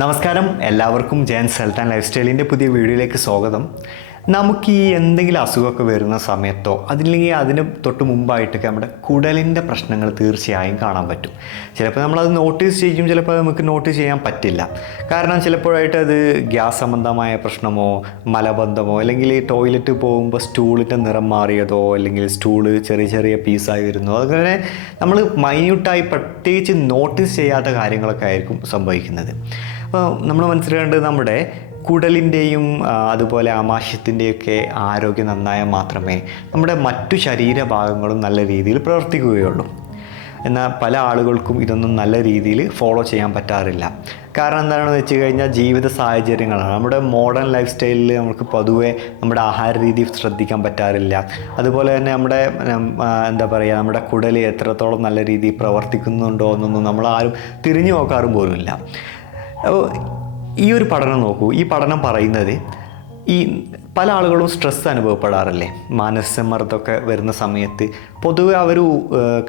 നമസ്കാരം, എല്ലാവർക്കും giants health and life സ്റ്റൈലിൻ്റെ പുതിയ വീഡിയോയിലേക്ക് സ്വാഗതം. നമുക്ക് ഈ എന്തെങ്കിലും അസുഖമൊക്കെ വരുന്ന സമയത്തോ അതില്ലെങ്കിൽ അതിന് തൊട്ട് മുമ്പായിട്ടൊക്കെ നമ്മുടെ കുടലിൻ്റെ പ്രശ്നങ്ങൾ തീർച്ചയായും കാണാൻ പറ്റും. ചിലപ്പോൾ നമ്മളത് നോട്ടീസ് ചെയ്യും, ചിലപ്പോൾ നമുക്ക് നോട്ടീസ് ചെയ്യാൻ പറ്റില്ല. കാരണം ചിലപ്പോഴായിട്ട് അത് ഗ്യാസ് സംബന്ധമായ പ്രശ്നമോ മലബന്ധമോ അല്ലെങ്കിൽ ടോയ്ലറ്റ് പോകുമ്പോൾ സ്റ്റൂളിൻ്റെ നിറം മാറിയതോ അല്ലെങ്കിൽ സ്റ്റൂള് ചെറിയ ചെറിയ പീസായി വരുന്നതോ, അങ്ങനെ നമ്മൾ മൈന്യൂട്ടായി പ്രത്യേകിച്ച് നോട്ടീസ് ചെയ്യാത്ത കാര്യങ്ങളൊക്കെ ആയിരിക്കും സംഭവിക്കുന്നത്. അപ്പോൾ നമ്മൾ മനസ്സിലാക്കേണ്ടത് നമ്മുടെ കുടലിൻ്റെയും അതുപോലെ ആമാശയത്തിൻ്റെയൊക്കെ ആരോഗ്യം നന്നായാൽ മാത്രമേ നമ്മുടെ മറ്റു ശരീരഭാഗങ്ങളും നല്ല രീതിയിൽ പ്രവർത്തിക്കുകയുള്ളൂ. എന്നാൽ പല ആളുകൾക്കും ഇതൊന്നും നല്ല രീതിയിൽ ഫോളോ ചെയ്യാൻ പറ്റാറില്ല. കാരണം എന്താണെന്ന് വെച്ച് കഴിഞ്ഞാൽ ജീവിത സാഹചര്യങ്ങളാണ്. നമ്മുടെ മോഡേൺ ലൈഫ് സ്റ്റൈലിൽ നമുക്ക് പൊതുവെ നമ്മുടെ ആഹാര രീതി ശ്രദ്ധിക്കാൻ പറ്റാറില്ല. അതുപോലെ തന്നെ നമ്മുടെ നമ്മുടെ കുടൽ എത്രത്തോളം നല്ല രീതിയിൽ പ്രവർത്തിക്കുന്നുണ്ടോ എന്നൊന്നും നമ്മളാരും തിരിഞ്ഞു നോക്കാറും പോലുമില്ല. അപ്പോൾ ഈ ഒരു പഠനം നോക്കൂ. ഈ പഠനം പറയുന്നത് ഈ പല ആളുകളും സ്ട്രെസ് അനുഭവപ്പെടാറില്ലേ, മാനസികസമ്മർദ്ദമൊക്കെ വരുന്ന സമയത്ത് പൊതുവെ അവർ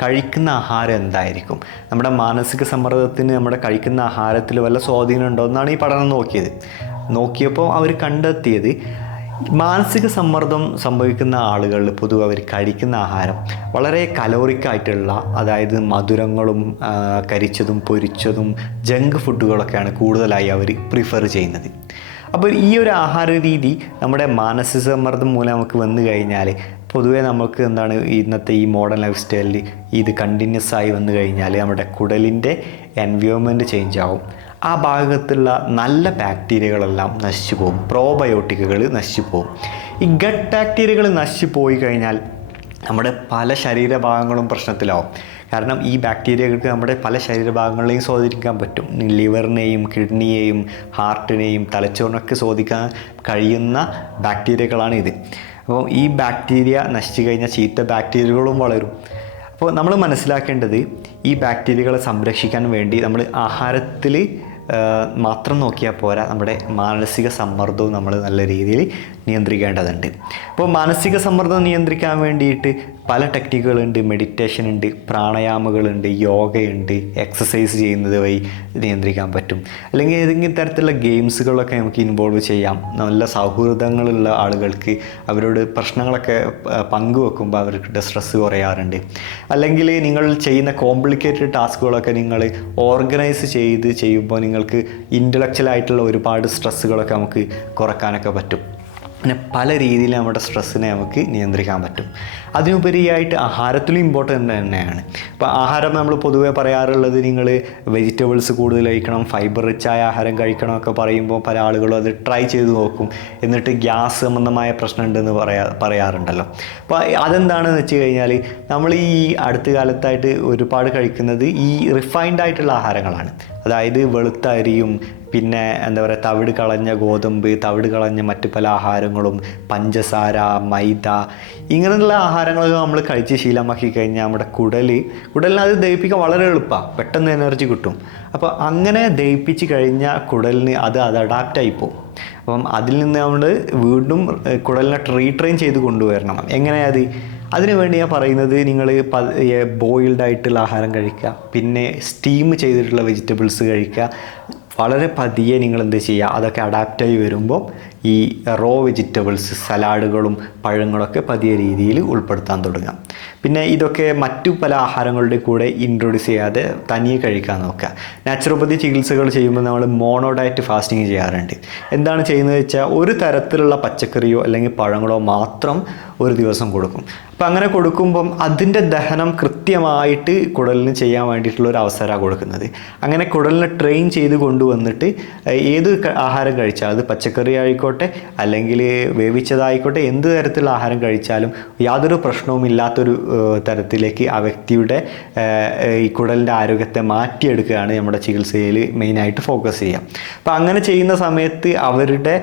കഴിക്കുന്ന ആഹാരം എന്തായിരിക്കും, നമ്മുടെ മാനസിക സമ്മർദ്ദത്തിന് നമ്മുടെ കഴിക്കുന്ന ആഹാരത്തിൽ വല്ല സ്വാധീനം ഉണ്ടോ എന്നാണ് ഈ പഠനം നോക്കിയപ്പോൾ അവർ കണ്ടെത്തിയത് മാനസിക സമ്മർദ്ദം സംഭവിക്കുന്ന ആളുകളിൽ പൊതുവെ അവർ കഴിക്കുന്ന ആഹാരം വളരെ കലോറിക്കായിട്ടുള്ള, അതായത് മധുരങ്ങളും കരിച്ചതും പൊരിച്ചതും ജങ്ക് ഫുഡുകളൊക്കെയാണ് കൂടുതലായി അവർ പ്രിഫർ ചെയ്യുന്നത്. അപ്പോൾ ഈ ഒരു ആഹാര രീതി നമ്മുടെ മാനസിക സമ്മർദ്ദം മൂലം നമുക്ക് വന്നു കഴിഞ്ഞാൽ പൊതുവേ നമുക്ക് ഇന്നത്തെ ഈ മോഡേൺ ലൈഫ് സ്റ്റൈലിൽ ഇത് കണ്ടിന്യൂസ് ആയി വന്നു കഴിഞ്ഞാൽ നമ്മുടെ കുടലിൻ്റെ എൻവയോൺമെൻറ്റ് ചേഞ്ച് ആവും. ആ ഭാഗത്തുള്ള നല്ല ബാക്ടീരിയകളെല്ലാം നശിച്ചു പോകും, പ്രോബയോട്ടിക്കുകൾ നശിച്ചു പോകും. ഈ ഗട്ട് ബാക്ടീരിയകൾ നശിച്ചു പോയി കഴിഞ്ഞാൽ നമ്മുടെ പല ശരീരഭാഗങ്ങളും പ്രശ്നത്തിലാവും. കാരണം ഈ ബാക്ടീരിയകൾക്ക് നമ്മുടെ പല ശരീരഭാഗങ്ങളെയും സ്വാധീനിക്കാൻ പറ്റും. ലിവറിനെയും കിഡ്നിയെയും ഹാർട്ടിനെയും തലച്ചോറിനൊക്കെ സ്വാധീനിക്കാൻ കഴിയുന്ന ബാക്ടീരിയകളാണ് ഇത്. അപ്പോൾ ഈ ബാക്ടീരിയ നശിച്ചു കഴിഞ്ഞാൽ ചീത്ത ബാക്ടീരിയകളും വളരും. അപ്പോൾ നമ്മൾ മനസ്സിലാക്കേണ്ടത് ഈ ബാക്ടീരിയകളെ സംരക്ഷിക്കാൻ വേണ്ടി നമ്മൾ ആഹാരത്തിൽ മാത്രം നോക്കിയാൽ പോരാ, നമ്മുടെ മാനസിക സമ്മർദ്ദവും നമ്മൾ നല്ല രീതിയിൽ നിയന്ത്രിക്കേണ്ടതുണ്ട്. അപ്പോൾ മാനസിക സമ്മർദ്ദം നിയന്ത്രിക്കാൻ വേണ്ടിയിട്ട് പല ടെക്നിക്കുകളുണ്ട്. മെഡിറ്റേഷൻ ഉണ്ട്, പ്രാണായാമങ്ങളുണ്ട്, യോഗയുണ്ട്, എക്സസൈസ് ചെയ്യുന്നത് വഴി നിയന്ത്രിക്കാൻ പറ്റും. അല്ലെങ്കിൽ ഏതെങ്കിലും തരത്തിലുള്ള ഗെയിംസുകളൊക്കെ നമുക്ക് ഇൻവോൾവ് ചെയ്യാം. നല്ല സൗഹൃദങ്ങളുള്ള ആളുകൾക്ക് അവരോട് പ്രശ്നങ്ങളൊക്കെ പങ്കുവെക്കുമ്പോൾ അവർക്ക് സ്ട്രെസ്സ് കുറയാറുണ്ട്. അല്ലെങ്കിൽ നിങ്ങൾ ചെയ്യുന്ന കോംപ്ലിക്കേറ്റഡ് ടാസ്കുകളൊക്കെ നിങ്ങൾ ഓർഗനൈസ് ചെയ്യുമ്പോൾ നിങ്ങൾക്ക് ഇൻ്റലക്ച്വലായിട്ടുള്ള ഒരുപാട് സ്ട്രെസ്സുകളൊക്കെ നമുക്ക് കുറക്കാനൊക്കെ പറ്റും. പിന്നെ പല രീതിയിൽ നമ്മുടെ സ്ട്രെസ്സിനെ നമുക്ക് നിയന്ത്രിക്കാൻ പറ്റും. അതിനുപരിയായിട്ട് ആഹാരത്തിലും ഇമ്പോർട്ടൻ്റ് തന്നെയാണ്. അപ്പോൾ ആഹാരം നമ്മൾ പൊതുവേ പറയാറുള്ളത് നിങ്ങൾ വെജിറ്റബിൾസ് കൂടുതൽ കഴിക്കണം, ഫൈബർ റിച്ചായ ആഹാരം കഴിക്കണം ഒക്കെ പറയുമ്പോൾ പല ആളുകളും അത് ട്രൈ ചെയ്ത് നോക്കും. എന്നിട്ട് ഗ്യാസ് സംബന്ധമായ പ്രശ്നം ഉണ്ടെന്ന് പറയാറുണ്ടല്ലോ. അപ്പോൾ അതെന്താണെന്ന് വെച്ച് കഴിഞ്ഞാൽ നമ്മൾ ഈ അടുത്ത കാലത്തായിട്ട് ഒരുപാട് കഴിക്കുന്നത് ഈ റിഫൈൻഡ് ആയിട്ടുള്ള ആഹാരങ്ങളാണ്. അതായത് വെളുത്ത അരിയും പിന്നെ തവിട് കളഞ്ഞ ഗോതമ്പ്, തവിട് കളഞ്ഞ മറ്റു പല ആഹാരങ്ങളും, പഞ്ചസാര, മൈദ, ഇങ്ങനെയുള്ള ആഹാരങ്ങളൊക്കെ നമ്മൾ കഴിച്ച് ശീലമാക്കി കഴിഞ്ഞാൽ നമ്മുടെ കുടലിനെ അത് ദഹിപ്പിക്കാൻ വളരെ എളുപ്പമാണ്, പെട്ടെന്ന് എനർജി കിട്ടും. അപ്പോൾ അങ്ങനെ ദഹിപ്പിച്ച് കഴിഞ്ഞാൽ കുടലിന് അത് അഡാപ്റ്റായി പോകും. അപ്പം അതിൽ നിന്ന് നമ്മൾ വീണ്ടും കുടലിനെ റീട്രെയിൻ ചെയ്ത് കൊണ്ടുവരണം. എങ്ങനെയത്? അതിനു വേണ്ടി ഞാൻ പറയുന്നത് നിങ്ങൾ ബോയിൽഡ് ആയിട്ടുള്ള ആഹാരം കഴിക്കുക, പിന്നെ സ്റ്റീം ചെയ്തിട്ടുള്ള വെജിറ്റബിൾസ് കഴിക്കുക. വളരെ പതിയെ നിങ്ങൾ എന്ത് ചെയ്യുക, അതൊക്കെ അഡാപ്റ്റായി വരുമ്പോൾ ഈ റോ വെജിറ്റബിൾസ്, സലാഡുകളും പഴങ്ങളൊക്കെ പതിയെ രീതിയിൽ ഉൾപ്പെടുത്താൻ തുടങ്ങാം. പിന്നെ ഇതൊക്കെ മറ്റു പല ആഹാരങ്ങളുടെ കൂടെ ഇൻട്രൊഡ്യൂസ് ചെയ്യാതെ തനിയെ കഴിക്കാൻ നോക്കുക. നാച്ചുറോപ്പതി ചികിത്സകൾ ചെയ്യുമ്പോൾ നമ്മൾ മോണോഡയറ്റ് ഫാസ്റ്റിംഗ് ചെയ്യാറുണ്ട്. എന്താണ് ചെയ്യുന്നത് വെച്ചാൽ ഒരു തരത്തിലുള്ള പച്ചക്കറിയോ അല്ലെങ്കിൽ പഴങ്ങളോ മാത്രം ഒരു ദിവസം കൊടുക്കും. അപ്പോൾ അങ്ങനെ കൊടുക്കുമ്പം അതിൻ്റെ ദഹനം കൃത്യമായിട്ട് കുടലിന് ചെയ്യാൻ വേണ്ടിയിട്ടുള്ള ഒരു അവസരമാണ് കൊടുക്കുന്നത്. അങ്ങനെ കുടലിനെ ട്രെയിൻ ചെയ്ത് കൊണ്ടുവന്നിട്ട് ഏത് ആഹാരം കഴിച്ചാൽ, അത് പച്ചക്കറി ആയിക്കോട്ടെ അല്ലെങ്കിൽ വേവിച്ചതായിക്കോട്ടെ, എന്ത് തരത്തിലുള്ള ആഹാരം കഴിച്ചാലും യാതൊരു പ്രശ്നവും ഇല്ലാത്തൊരു തരത്തിലേക്ക് ആ വ്യക്തിയുടെ ഈ കുടലിൻ്റെ ആരോഗ്യത്തെ മാറ്റിയെടുക്കുകയാണ് നമ്മുടെ ചികിത്സയിൽ മെയിനായിട്ട് ഫോക്കസ് ചെയ്യുക. അപ്പോൾ അങ്ങനെ ചെയ്യുന്ന സമയത്ത് അവരുടെ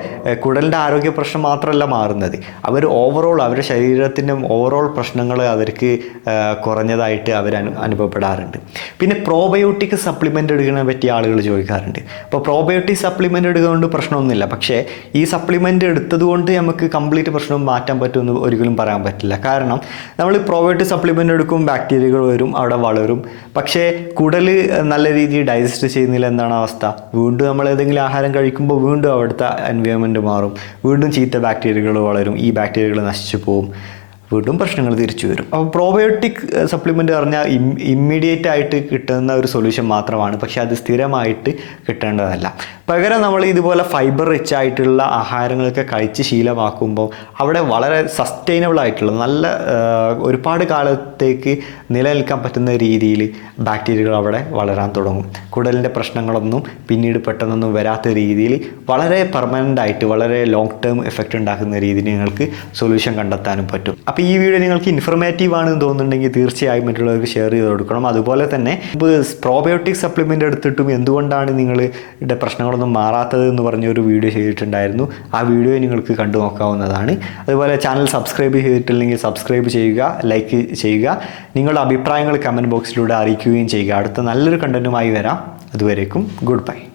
കുടലിൻ്റെ ആരോഗ്യ പ്രശ്നം മാത്രമല്ല മാറുന്നത്, അവർ ഓവറോൾ അവരുടെ ശരീരത്തിൻ്റെ ഓവറോൾ ഓവറോൾ പ്രശ്നങ്ങൾ അവർക്ക് കുറഞ്ഞതായിട്ട് അവർ അനുഭവപ്പെടാറുണ്ട്. പിന്നെ പ്രോബയോട്ടിക് സപ്ലിമെൻ്റ് എടുക്കുന്നതിനെ പറ്റി ആളുകൾ ചോദിക്കാറുണ്ട്. അപ്പോൾ പ്രോബയോട്ടിക് സപ്ലിമെൻ്റ് എടുക്കുന്നതുകൊണ്ട് പ്രശ്നമൊന്നുമില്ല, പക്ഷേ ഈ സപ്ലിമെൻ്റ് എടുത്തതുകൊണ്ട് നമുക്ക് കംപ്ലീറ്റ് പ്രശ്നം മാറ്റാൻ പറ്റുമെന്ന് ഒരിക്കലും പറയാൻ പറ്റില്ല. കാരണം നമ്മൾ പ്രോബയോട്ടിക് സപ്ലിമെൻ്റ് എടുക്കും, ബാക്ടീരിയകൾ വരും, അവിടെ വളരും. പക്ഷേ കുടൽ നല്ല രീതിയിൽ ഡൈജസ്റ്റ് ചെയ്യുന്നില്ല, എന്താണ് അവസ്ഥ? വീണ്ടും നമ്മൾ ഏതെങ്കിലും ആഹാരം കഴിക്കുമ്പോൾ വീണ്ടും അവിടുത്തെ എൻവയോൺമെൻറ്റ് മാറും, വീണ്ടും ചീത്ത ബാക്ടീരിയകൾ വളരും, ഈ ബാക്ടീരിയകൾ നശിച്ചു പോവും, വീണ്ടും പ്രശ്നങ്ങൾ തിരിച്ചു വരും. അപ്പോൾ പ്രോബയോട്ടിക് സപ്ലിമെൻ്റ് പറഞ്ഞാൽ ഇമ്മീഡിയറ്റ് ആയിട്ട് കിട്ടുന്ന ഒരു സൊല്യൂഷൻ മാത്രമാണ്, പക്ഷേ അത് സ്ഥിരമായിട്ട് കിട്ടേണ്ടതല്ല. പകരം നമ്മൾ ഇതുപോലെ ഫൈബർ റിച്ച് ആയിട്ടുള്ള ആഹാരങ്ങളൊക്കെ കഴിച്ച് ശീലമാക്കുമ്പോൾ അവിടെ വളരെ സസ്റ്റൈനബിൾ ആയിട്ടുള്ള നല്ല ഒരുപാട് കാലത്തേക്ക് നിലനിൽക്കാൻ പറ്റുന്ന രീതിയിൽ ബാക്ടീരിയകൾ അവിടെ വളരാൻ തുടങ്ങും. കുടലിൻ്റെ പ്രശ്നങ്ങളൊന്നും പിന്നീട് പെട്ടെന്നൊന്നും വരാത്ത രീതിയിൽ വളരെ പെർമനൻ്റ് ആയിട്ട് വളരെ ലോങ് ടേം എഫക്റ്റ് ഉണ്ടാക്കുന്ന രീതിയിൽ നിങ്ങൾക്ക് സൊല്യൂഷൻ കണ്ടെത്താനും പറ്റും. അപ്പോൾ ഈ വീഡിയോ നിങ്ങൾക്ക് ഇൻഫർമേറ്റീവ് ആണെന്ന് തോന്നുന്നുണ്ടെങ്കിൽ തീർച്ചയായും മറ്റുള്ളവർക്ക് ഷെയർ ചെയ്ത് കൊടുക്കണം. അതുപോലെ തന്നെ പ്രോബയോട്ടിക് സപ്ലിമെൻ്റ് എടുത്തിട്ടും എന്തുകൊണ്ടാണ് നിങ്ങളുടെ പ്രശ്നങ്ങളൊന്നും മാറാത്തത് എന്ന് പറഞ്ഞൊരു വീഡിയോ ചെയ്തിട്ടുണ്ടായിരുന്നു. ആ വീഡിയോ നിങ്ങൾക്ക് കണ്ടു നോക്കാവുന്നതാണ്. അതുപോലെ ചാനൽ സബ്സ്ക്രൈബ് ചെയ്തിട്ടില്ലെങ്കിൽ സബ്സ്ക്രൈബ് ചെയ്യുക, ലൈക്ക് ചെയ്യുക, നിങ്ങളുടെ അഭിപ്രായങ്ങൾ കമൻറ്റ് ബോക്സിലൂടെ അറിയിക്കുകയും ചെയ്യുക. അടുത്ത നല്ലൊരു കണ്ടൻറ്റുമായി വരാം. അതുവരേക്കും ഗുഡ് ബൈ.